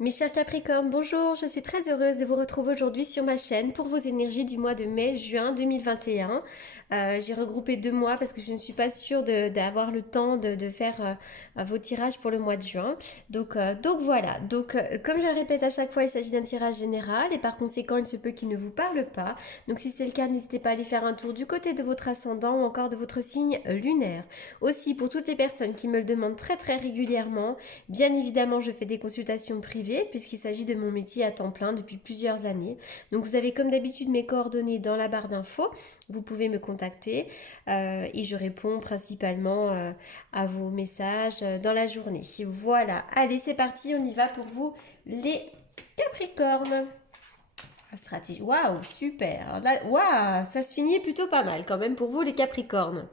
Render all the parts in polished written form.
Mes chers Capricornes, bonjour, je suis très heureuse de vous retrouver aujourd'hui sur ma chaîne pour vos énergies du mois de mai-juin 2021. J'ai regroupé 2 mois parce que je ne suis pas sûre d'avoir le temps de faire vos tirages pour le mois de juin. Donc voilà, comme je le répète à chaque fois, il s'agit d'un tirage général et par conséquent il se peut qu'il ne vous parle pas. Donc si c'est le cas, n'hésitez pas à aller faire un tour du côté de votre ascendant ou encore de votre signe lunaire. Aussi, pour toutes les personnes qui me le demandent très très régulièrement, bien évidemment, je fais des consultations privées puisqu'il s'agit de mon métier à temps plein depuis plusieurs années. Donc vous avez comme d'habitude mes coordonnées dans la barre d'infos. Vous pouvez me contacter et je réponds principalement à vos messages dans la journée. Voilà, allez c'est parti, on y va pour vous les Capricornes. Stratégie, waouh, super. Waouh, ça se finit plutôt pas mal quand même pour vous les Capricornes.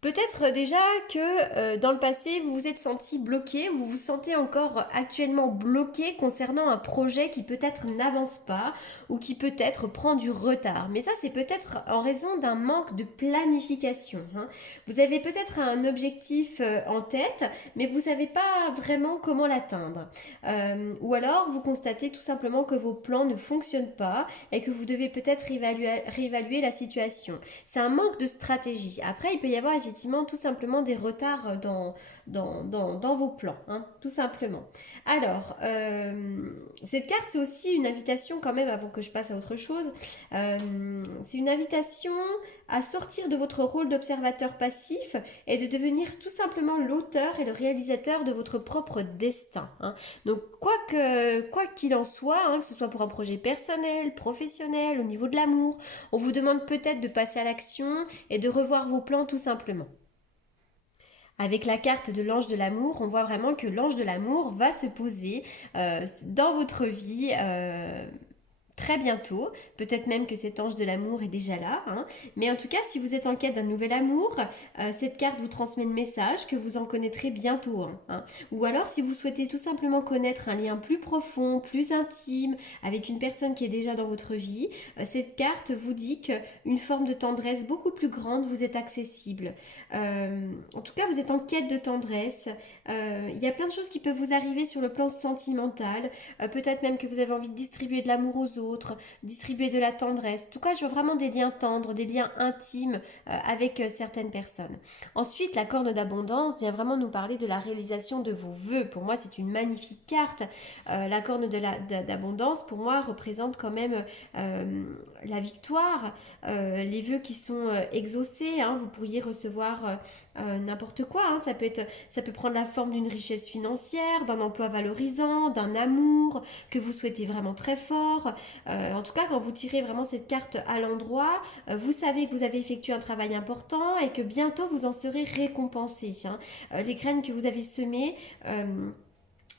Peut-être déjà que dans le passé, vous vous êtes senti bloqué, vous vous sentez encore actuellement bloqué concernant un projet qui peut-être n'avance pas ou qui peut-être prend du retard. Mais ça, c'est peut-être en raison d'un manque de planification, hein. Vous avez peut-être un objectif en tête, mais vous ne savez pas vraiment comment l'atteindre. Ou alors, vous constatez tout simplement que vos plans ne fonctionnent pas et que vous devez peut-être réévaluer la situation. C'est un manque de stratégie. Après, il peut y avoir effectivement tout simplement des retards dans vos plans, hein, tout simplement. Alors, cette carte, c'est aussi une invitation quand même, avant que je passe à autre chose, c'est une invitation à sortir de votre rôle d'observateur passif et de devenir tout simplement l'auteur et le réalisateur de votre propre destin, hein. Donc, quoi qu'il en soit, hein, que ce soit pour un projet personnel, professionnel, au niveau de l'amour, on vous demande peut-être de passer à l'action et de revoir vos plans tout simplement. Avec la carte de l'ange de l'amour, on voit vraiment que l'ange de l'amour va se poser dans votre vie très bientôt. Peut-être même que cet ange de l'amour est déjà là, hein. Mais en tout cas, si vous êtes en quête d'un nouvel amour, cette carte vous transmet le message que vous en connaîtrez bientôt, hein. Ou alors, si vous souhaitez tout simplement connaître un lien plus profond, plus intime avec une personne qui est déjà dans votre vie, cette carte vous dit qu'une forme de tendresse beaucoup plus grande vous est accessible. En tout cas, vous êtes en quête de tendresse. Il y a plein de choses qui peuvent vous arriver sur le plan sentimental. Peut-être même que vous avez envie de distribuer de l'amour aux autres, distribuer de la tendresse. En tout cas, je vois vraiment des liens tendres, des liens intimes avec certaines personnes. Ensuite, la corne d'abondance vient vraiment nous parler de la réalisation de vos vœux. Pour moi, c'est une magnifique carte. La corne d'abondance, pour moi, représente quand même la victoire, les vœux qui sont exaucés, hein. Vous pourriez recevoir n'importe quoi, hein. Ça peut prendre la forme d'une richesse financière, d'un emploi valorisant, d'un amour que vous souhaitez vraiment très fort. En tout cas, quand vous tirez vraiment cette carte à l'endroit, vous savez que vous avez effectué un travail important et que bientôt vous en serez récompensé, hein. Les graines que vous avez semées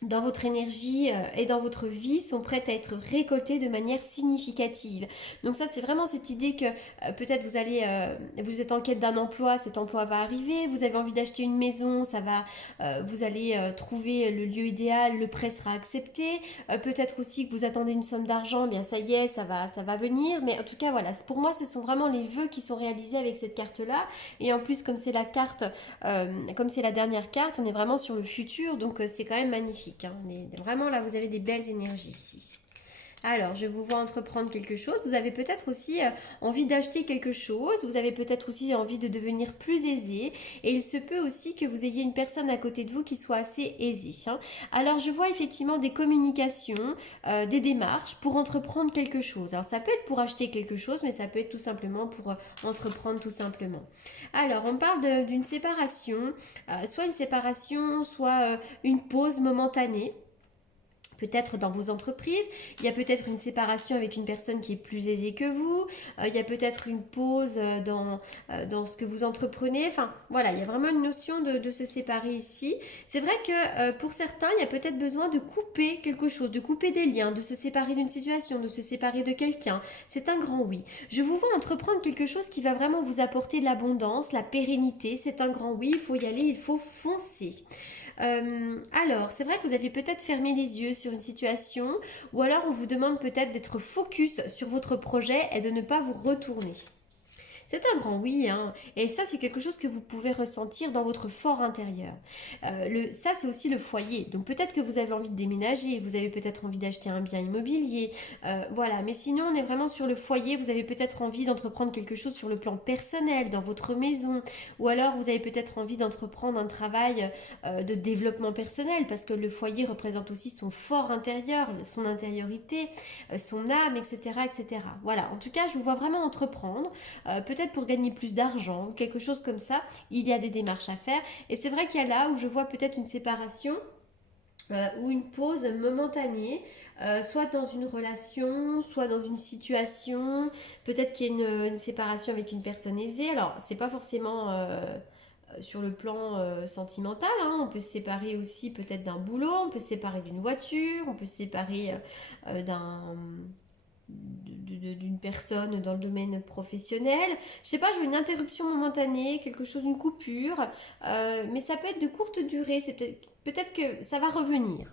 dans votre énergie et dans votre vie sont prêtes à être récoltées de manière significative. Donc ça, c'est vraiment cette idée que peut-être vous êtes en quête d'un emploi, cet emploi va arriver, vous avez envie d'acheter une maison, vous allez trouver le lieu idéal, le prêt sera accepté. Peut-être aussi que vous attendez une somme d'argent, bien ça y est, ça va venir. Mais en tout cas, voilà, pour moi, ce sont vraiment les vœux qui sont réalisés avec cette carte-là. Et en plus, comme c'est la dernière carte, on est vraiment sur le futur, donc c'est quand même magnifique, hein. Vraiment là, vous avez des belles énergies ici. Alors, je vous vois entreprendre quelque chose. Vous avez peut-être aussi envie d'acheter quelque chose. Vous avez peut-être aussi envie de devenir plus aisé. Et il se peut aussi que vous ayez une personne à côté de vous qui soit assez aisée, hein. Alors, je vois effectivement des communications, des démarches pour entreprendre quelque chose. Alors, ça peut être pour acheter quelque chose, mais ça peut être tout simplement pour entreprendre tout simplement. Alors, on parle d'une séparation, soit une séparation, soit une pause momentanée. Peut-être dans vos entreprises, il y a peut-être une séparation avec une personne qui est plus aisée que vous, il y a peut-être une pause dans ce que vous entreprenez. Enfin, voilà, il y a vraiment une notion de se séparer ici. C'est vrai que pour certains, il y a peut-être besoin de couper quelque chose, de couper des liens, de se séparer d'une situation, de se séparer de quelqu'un. C'est un grand oui. Je vous vois entreprendre quelque chose qui va vraiment vous apporter de l'abondance, la pérennité. C'est un grand oui, il faut y aller, il faut foncer. Alors, c'est vrai que vous avez peut-être fermé les yeux sur une situation, ou alors on vous demande peut-être d'être focus sur votre projet et de ne pas vous retourner. C'est un grand oui, hein. Et ça, c'est quelque chose que vous pouvez ressentir dans votre fort intérieur. Ça, c'est aussi le foyer. Donc peut-être que vous avez envie de déménager, vous avez peut-être envie d'acheter un bien immobilier, voilà. Mais sinon, on est vraiment sur le foyer. Vous avez peut-être envie d'entreprendre quelque chose sur le plan personnel, dans votre maison, ou alors vous avez peut-être envie d'entreprendre un travail de développement personnel, parce que le foyer représente aussi son fort intérieur, son intériorité, son âme, etc., etc. Voilà. En tout cas, je vous vois vraiment entreprendre peut-être pour gagner plus d'argent, quelque chose comme ça. Il y a des démarches à faire. Et c'est vrai qu'il y a là où je vois peut-être une séparation ou une pause momentanée, soit dans une relation, soit dans une situation. Peut-être qu'il y a une séparation avec une personne aisée. Alors, c'est pas forcément sur le plan sentimental, hein. On peut se séparer aussi peut-être d'un boulot, on peut se séparer d'une voiture, on peut se séparer d'une personne dans le domaine professionnel. Je sais pas, je veux une interruption momentanée, quelque chose, une coupure, mais ça peut être de courte durée. C'est peut-être que ça va revenir.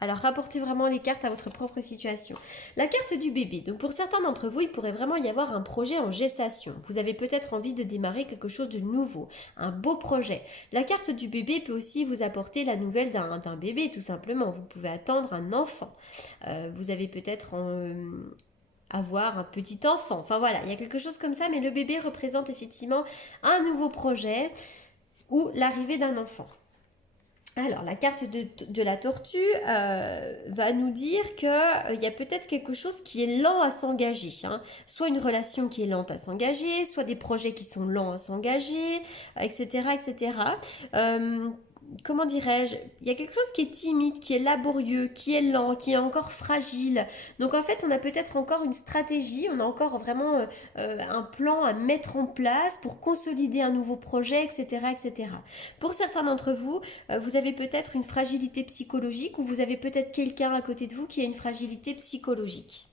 Alors rapportez vraiment les cartes à votre propre situation. La carte du bébé. Donc pour certains d'entre vous, il pourrait vraiment y avoir un projet en gestation. Vous avez peut-être envie de démarrer quelque chose de nouveau, un beau projet. La carte du bébé peut aussi vous apporter la nouvelle d'un bébé, tout simplement. Vous pouvez attendre un enfant. Vous avez peut-être avoir un petit enfant. Enfin voilà, il y a quelque chose comme ça, mais le bébé représente effectivement un nouveau projet ou l'arrivée d'un enfant. Alors, la carte de la tortue va nous dire qu'il y a peut-être quelque chose qui est lent à s'engager, hein. Soit une relation qui est lente à s'engager, soit des projets qui sont lents à s'engager, etc. etc. Euh, Comment dirais-je? Il y a quelque chose qui est timide, qui est laborieux, qui est lent, qui est encore fragile. Donc en fait, on a peut-être encore une stratégie, on a encore vraiment un plan à mettre en place pour consolider un nouveau projet, etc. etc. Pour certains d'entre vous, vous avez peut-être une fragilité psychologique ou vous avez peut-être quelqu'un à côté de vous qui a une fragilité psychologique.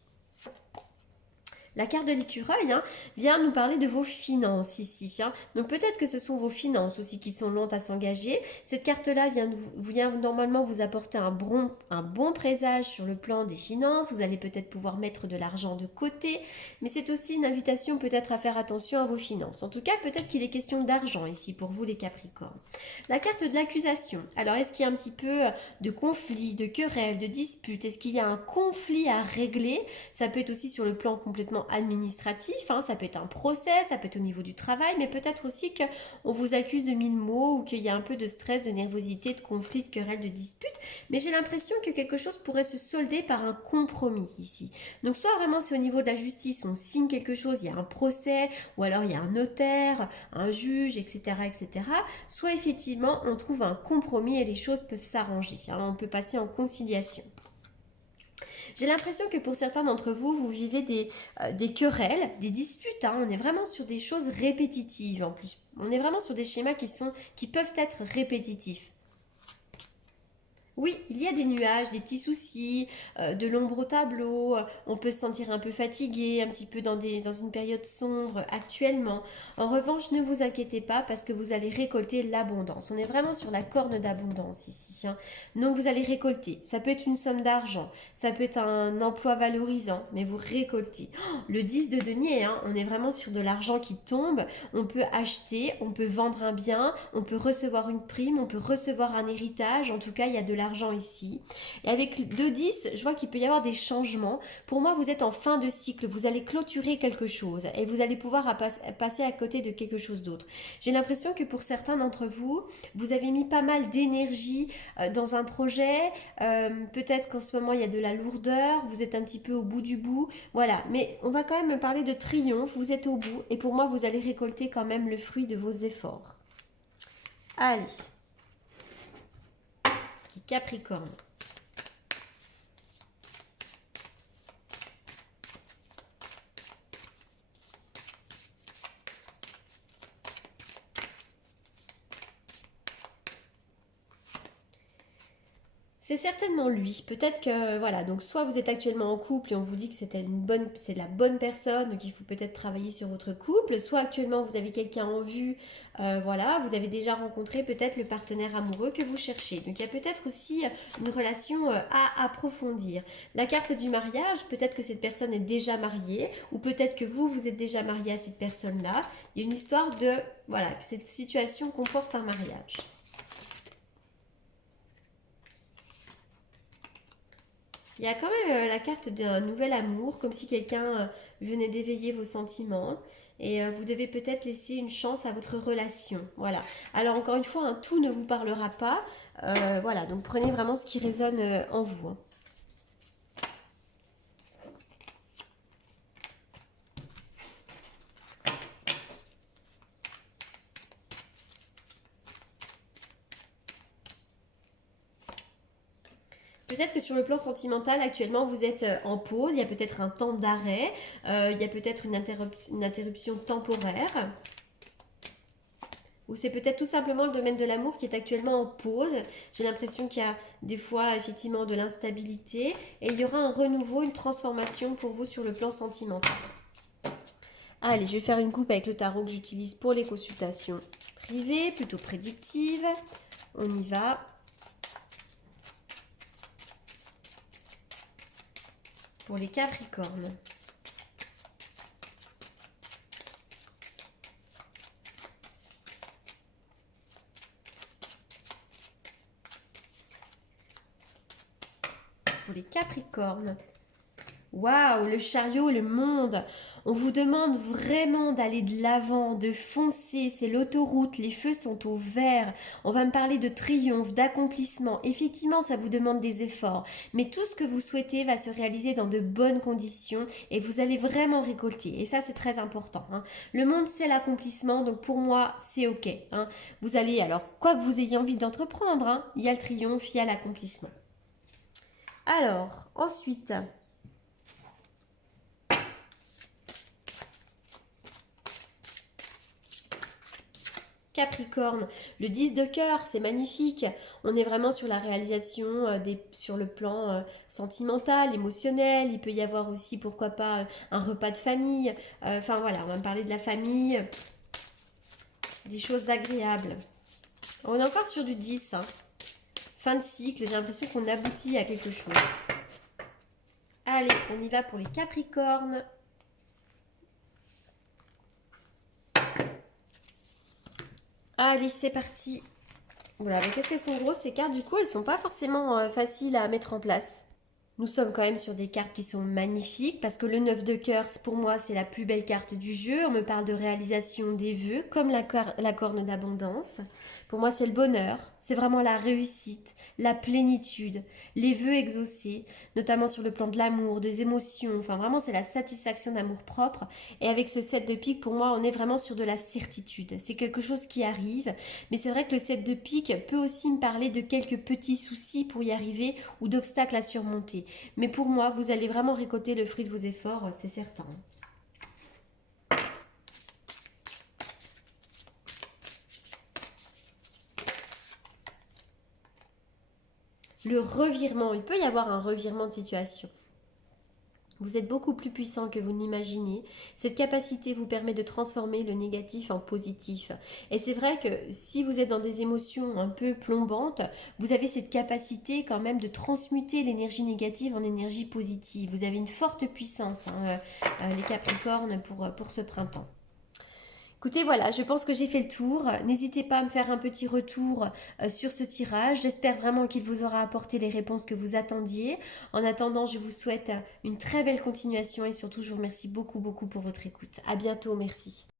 La carte de l'écureuil vient nous parler de vos finances ici, hein. Donc peut-être que ce sont vos finances aussi qui sont lentes à s'engager. Cette carte-là vient normalement vous apporter un bon présage sur le plan des finances. Vous allez peut-être pouvoir mettre de l'argent de côté, mais c'est aussi une invitation peut-être à faire attention à vos finances. En tout cas, peut-être qu'il est question d'argent ici pour vous les Capricornes. La carte de l'accusation. Alors est-ce qu'il y a un petit peu de conflit, de querelle, de dispute? Est-ce qu'il y a un conflit à régler? Ça peut être aussi sur le plan complètement administratif, hein. Ça peut être un procès, ça peut être au niveau du travail, mais peut-être aussi qu'on vous accuse de mille mots ou qu'il y a un peu de stress, de nervosité, de conflit, de querelle, de dispute. Mais j'ai l'impression que quelque chose pourrait se solder par un compromis ici. Donc soit vraiment c'est au niveau de la justice, on signe quelque chose, il y a un procès, ou alors il y a un notaire, un juge, etc. etc. Soit effectivement on trouve un compromis et les choses peuvent s'arranger, hein. On peut passer en conciliation. J'ai l'impression que pour certains d'entre vous, vous vivez des querelles, des disputes, hein. On est vraiment sur des choses répétitives en plus. On est vraiment sur des schémas qui peuvent être répétitifs. Oui, il y a des nuages, des petits soucis, de l'ombre au tableau. On peut se sentir un peu fatigué, un petit peu dans une période sombre actuellement. En revanche, ne vous inquiétez pas parce que vous allez récolter l'abondance. On est vraiment sur la corne d'abondance ici, hein. Donc vous allez récolter. Ça peut être une somme d'argent, ça peut être un emploi valorisant, mais vous récoltez. Oh, le 10 de denier, hein, on est vraiment sur de l'argent qui tombe. On peut acheter, on peut vendre un bien, on peut recevoir une prime, on peut recevoir un héritage. En tout cas, il y a de l'argent ici. Et avec 2-10, je vois qu'il peut y avoir des changements. Pour moi, vous êtes en fin de cycle. Vous allez clôturer quelque chose et vous allez pouvoir passer à côté de quelque chose d'autre. J'ai l'impression que pour certains d'entre vous, vous avez mis pas mal d'énergie dans un projet. Peut-être qu'en ce moment, il y a de la lourdeur. Vous êtes un petit peu au bout du bout. Voilà. Mais on va quand même parler de triomphe. Vous êtes au bout. Et pour moi, vous allez récolter quand même le fruit de vos efforts. Allez. Capricorne. C'est certainement lui. Peut-être que voilà, donc soit vous êtes actuellement en couple et on vous dit que c'est la bonne personne, donc il faut peut-être travailler sur votre couple. Soit actuellement vous avez quelqu'un en vue, voilà, vous avez déjà rencontré peut-être le partenaire amoureux que vous cherchez. Donc il y a peut-être aussi une relation à approfondir. La carte du mariage, peut-être que cette personne est déjà mariée, ou peut-être que vous êtes déjà marié à cette personne-là. Il y a une histoire de voilà, que cette situation comporte un mariage. Il y a quand même la carte d'un nouvel amour, comme si quelqu'un venait d'éveiller vos sentiments. Et vous devez peut-être laisser une chance à votre relation. Voilà. Alors encore une fois, tout ne vous parlera pas. Voilà, donc prenez vraiment ce qui résonne en vous, hein. Peut-être que sur le plan sentimental, actuellement, vous êtes en pause, il y a peut-être un temps d'arrêt, il y a peut-être une interruption temporaire. Ou c'est peut-être tout simplement le domaine de l'amour qui est actuellement en pause. J'ai l'impression qu'il y a des fois effectivement de l'instabilité et il y aura un renouveau, une transformation pour vous sur le plan sentimental. Allez, je vais faire une coupe avec le tarot que j'utilise pour les consultations privées, plutôt prédictives. On y va. Pour les Capricornes. Pour les Capricornes. Waouh, le chariot, le monde. On vous demande vraiment d'aller de l'avant, de foncer. C'est l'autoroute, les feux sont au vert. On va me parler de triomphe, d'accomplissement. Effectivement, ça vous demande des efforts. Mais tout ce que vous souhaitez va se réaliser dans de bonnes conditions et vous allez vraiment récolter. Et ça, c'est très important, hein. Le monde, c'est l'accomplissement. Donc pour moi, c'est OK, hein. Vous allez, alors, quoi que vous ayez envie d'entreprendre, hein, il y a le triomphe, il y a l'accomplissement. Alors, ensuite, Capricorne, le 10 de cœur, c'est magnifique. On est vraiment sur la réalisation sur le plan sentimental, émotionnel. Il peut y avoir aussi, pourquoi pas, un repas de famille. Enfin voilà, on va me parler de la famille, des choses agréables. On est encore sur du 10, hein. Fin de cycle, j'ai l'impression qu'on aboutit à quelque chose. Allez, on y va pour les Capricornes. Allez, c'est parti. Voilà, mais qu'est-ce qu'elles sont grosses ces cartes? Du coup, elles sont pas forcément faciles à mettre en place. Nous sommes quand même sur des cartes qui sont magnifiques parce que le 9 de cœur, pour moi, c'est la plus belle carte du jeu. On me parle de réalisation des vœux, comme la corne d'abondance. Pour moi, c'est le bonheur, c'est vraiment la réussite, la plénitude, les vœux exaucés, notamment sur le plan de l'amour, des émotions. Enfin, vraiment, c'est la satisfaction d'amour propre. Et avec ce 7 de pique, pour moi, on est vraiment sur de la certitude. C'est quelque chose qui arrive. Mais c'est vrai que le 7 de pique peut aussi me parler de quelques petits soucis pour y arriver ou d'obstacles à surmonter. Mais pour moi, vous allez vraiment récolter le fruit de vos efforts, c'est certain. Le revirement, il peut y avoir un revirement de situation. Vous êtes beaucoup plus puissant que vous n'imaginez. Cette capacité vous permet de transformer le négatif en positif. Et c'est vrai que si vous êtes dans des émotions un peu plombantes, vous avez cette capacité quand même de transmuter l'énergie négative en énergie positive. Vous avez une forte puissance, hein, les Capricornes, pour ce printemps. Écoutez, voilà, je pense que j'ai fait le tour. N'hésitez pas à me faire un petit retour sur ce tirage. J'espère vraiment qu'il vous aura apporté les réponses que vous attendiez. En attendant, je vous souhaite une très belle continuation et surtout, je vous remercie beaucoup, beaucoup pour votre écoute. À bientôt, merci.